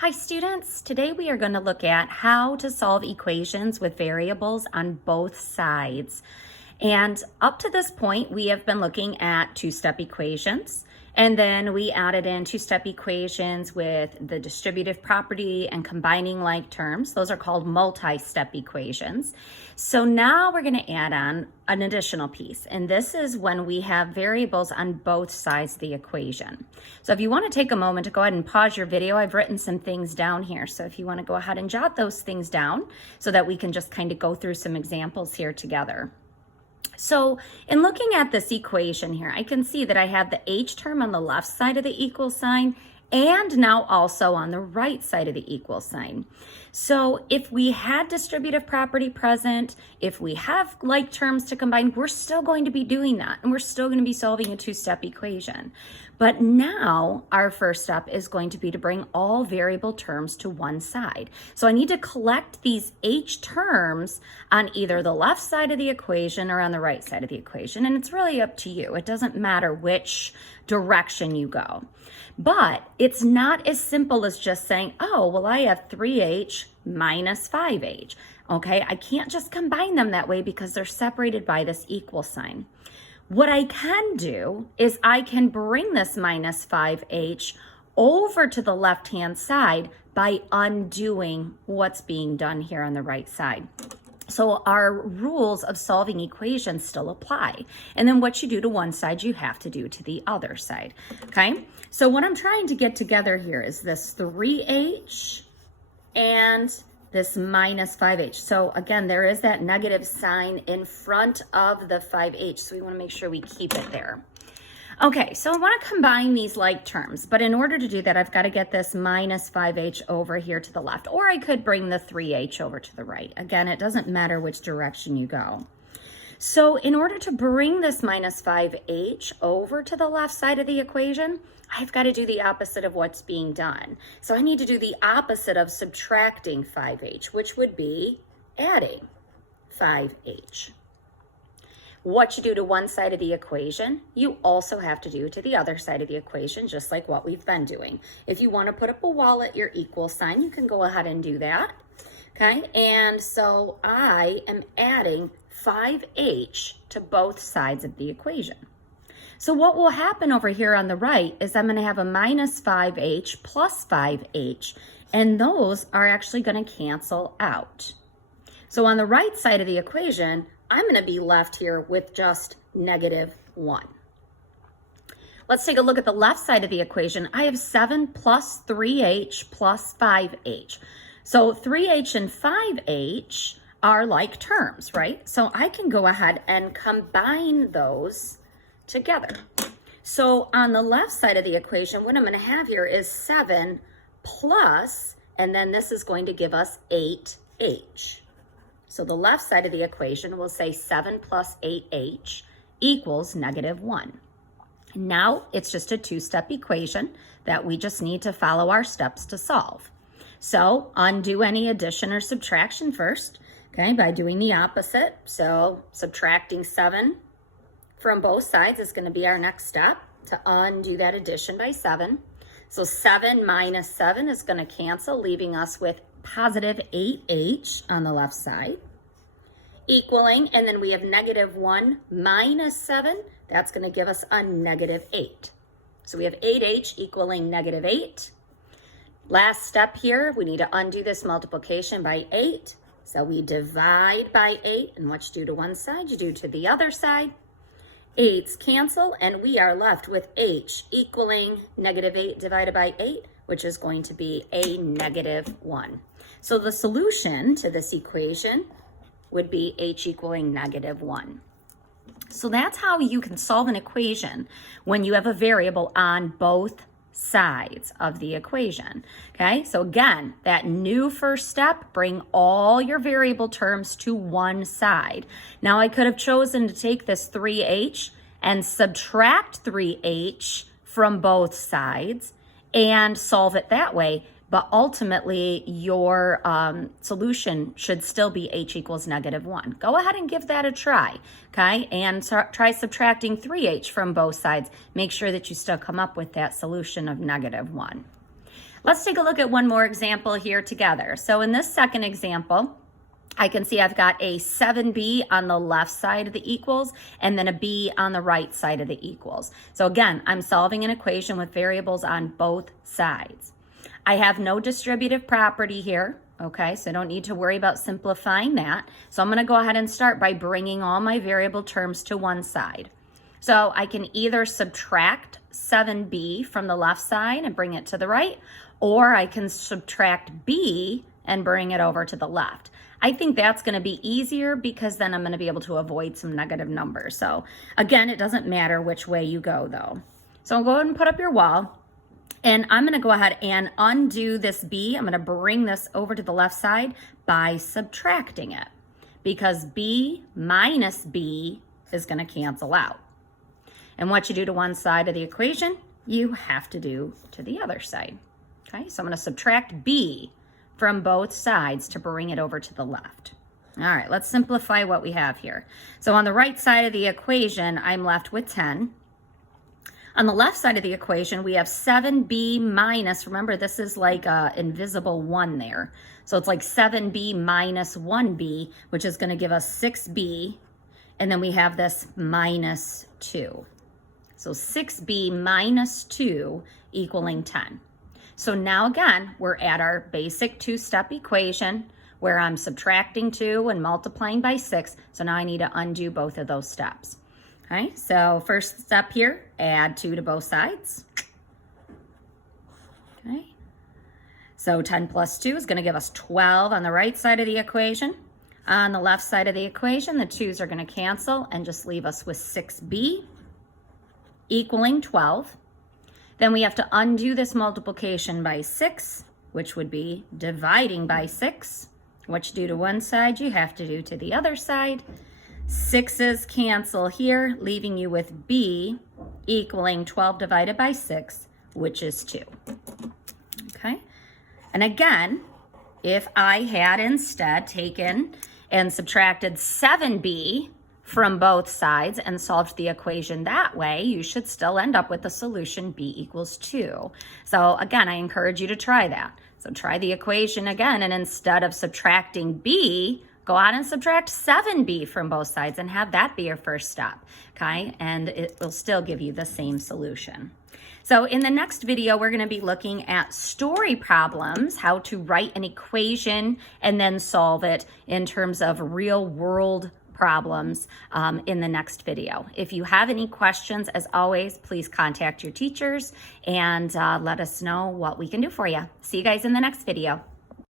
Hi students, today we are going to look at how to solve equations with variables on both sides. And up to this point, we have been looking at two-step equations, and then we added in two-step equations with the distributive property and combining like terms. Those are called multi-step equations. So now we're going to add on an additional piece, and this is when we have variables on both sides of the equation. So if you want to take a moment to go ahead and pause your video, I've written some things down here. So if you want to go ahead and jot those things down so that we can just kind of go through some examples here together. So in looking at this equation here, I can see that I have the h term on the left side of the equal sign and now also on the right side of the equal sign. So if we had distributive property present, if we have like terms to combine, we're still going to be doing that, and we're still going to be solving a two-step equation. But now our first step is going to be to bring all variable terms to one side. So I need to collect these h terms on either the left side of the equation or on the right side of the equation, and it's really up to you. It doesn't matter which direction you go. But it's not as simple as just saying, oh, well, I have 3h minus 5h. Okay, I can't just combine them that way because they're separated by this equal sign. What I can do is I can bring this minus 5h over to the left-hand side by undoing what's being done here on the right side. So our rules of solving equations still apply. And then what you do to one side, you have to do to the other side, okay? So what I'm trying to get together here is this 3h and this minus 5h. So again, there is that negative sign in front of the 5h, so we want to make sure we keep it there. Okay, so I want to combine these like terms, but in order to do that, I've got to get this minus 5h over here to the left, or I could bring the 3h over to the right. Again, it doesn't matter which direction you go. So in order to bring this minus 5h over to the left side of the equation, I've got to do the opposite of what's being done. So I need to do the opposite of subtracting 5h, which would be adding 5h. What you do to one side of the equation, you also have to do to the other side of the equation, just like what we've been doing. If you want to put up a wall at your equal sign, you can go ahead and do that. Okay, and so I am adding 5h to both sides of the equation. So what will happen over here on the right is I'm going to have a minus 5h plus 5h, and those are actually going to cancel out. So on the right side of the equation, I'm going to be left here with just negative 1. Let's take a look at the left side of the equation. I have 7 plus 3h plus 5h. So 3h and 5h are like terms, right? So I can go ahead and combine those together. So on the left side of the equation, what I'm going to have here is 7 plus, and then this is going to give us 8h. So the left side of the equation will say 7 plus 8h equals negative 1. Now it's just a two-step equation that we just need to follow our steps to solve. So undo any addition or subtraction first, okay, by doing the opposite. So subtracting 7 from both sides is going to be our next step to undo that addition by 7. So 7 minus 7 is going to cancel, leaving us with positive 8h on the left side, equaling, and then we have negative 1 minus 7. That's going to give us a negative 8. So we have 8h equaling negative 8. Last step here, we need to undo this multiplication by 8. So we divide by 8, and what you do to one side, you do to the other side. 8's cancel, and we are left with h equaling negative 8 divided by 8, which is going to be a negative 1. So the solution to this equation would be h equaling negative 1. So that's how you can solve an equation when you have a variable on both sides of the equation. Okay, so again, that new first step, bring all your variable terms to one side. Now I could have chosen to take this 3h and subtract 3h from both sides and solve it that way, but ultimately your solution should still be h equals negative 1. Go ahead and give that a try, okay? And try subtracting 3h from both sides. Make sure that you still come up with that solution of negative 1. Let's take a look at one more example here together. So in this second example, I can see I've got a 7b on the left side of the equals and then a b on the right side of the equals. So again, I'm solving an equation with variables on both sides. I have no distributive property here, okay, so I don't need to worry about simplifying that. So I'm going to go ahead and start by bringing all my variable terms to one side. So I can either subtract 7b from the left side and bring it to the right, or I can subtract b and bring it over to the left. I think that's going to be easier because then I'm going to be able to avoid some negative numbers. So again, it doesn't matter which way you go though. So I'll go ahead and put up your wall, and I'm going to go ahead and undo this b. I'm going to bring this over to the left side by subtracting it, because b minus b is going to cancel out. And what you do to one side of the equation, you have to do to the other side. Okay, so I'm going to subtract b from both sides to bring it over to the left. All right, let's simplify what we have here. So on the right side of the equation, I'm left with 10. On the left side of the equation, we have 7b minus, remember this is like an invisible 1 there. So it's like 7b minus 1b, which is going to give us 6b, and then we have this minus 2. So 6b minus 2 equaling 10. So now again, we're at our basic two-step equation where I'm subtracting 2 and multiplying by 6. So now I need to undo both of those steps. Okay, so first step here, add 2 to both sides. Okay, so 10 plus 2 is going to give us 12 on the right side of the equation. On the left side of the equation, the 2's are going to cancel and just leave us with 6b equaling 12. Then we have to undo this multiplication by 6, which would be dividing by 6. What you do to one side, you have to do to the other side. 6's cancel here, leaving you with b equaling 12 divided by 6, which is 2. Okay? And again, if I had instead taken and subtracted 7b from both sides and solved the equation that way, you should still end up with the solution b equals 2. So again, I encourage you to try that. So try the equation again, and instead of subtracting b, go out and subtract 7b from both sides and have that be your first step, okay? And it will still give you the same solution. So in the next video, we're going to be looking at story problems, how to write an equation and then solve it in terms of real world problems in the next video. If you have any questions, as always, please contact your teachers and let us know what we can do for you. See you guys in the next video.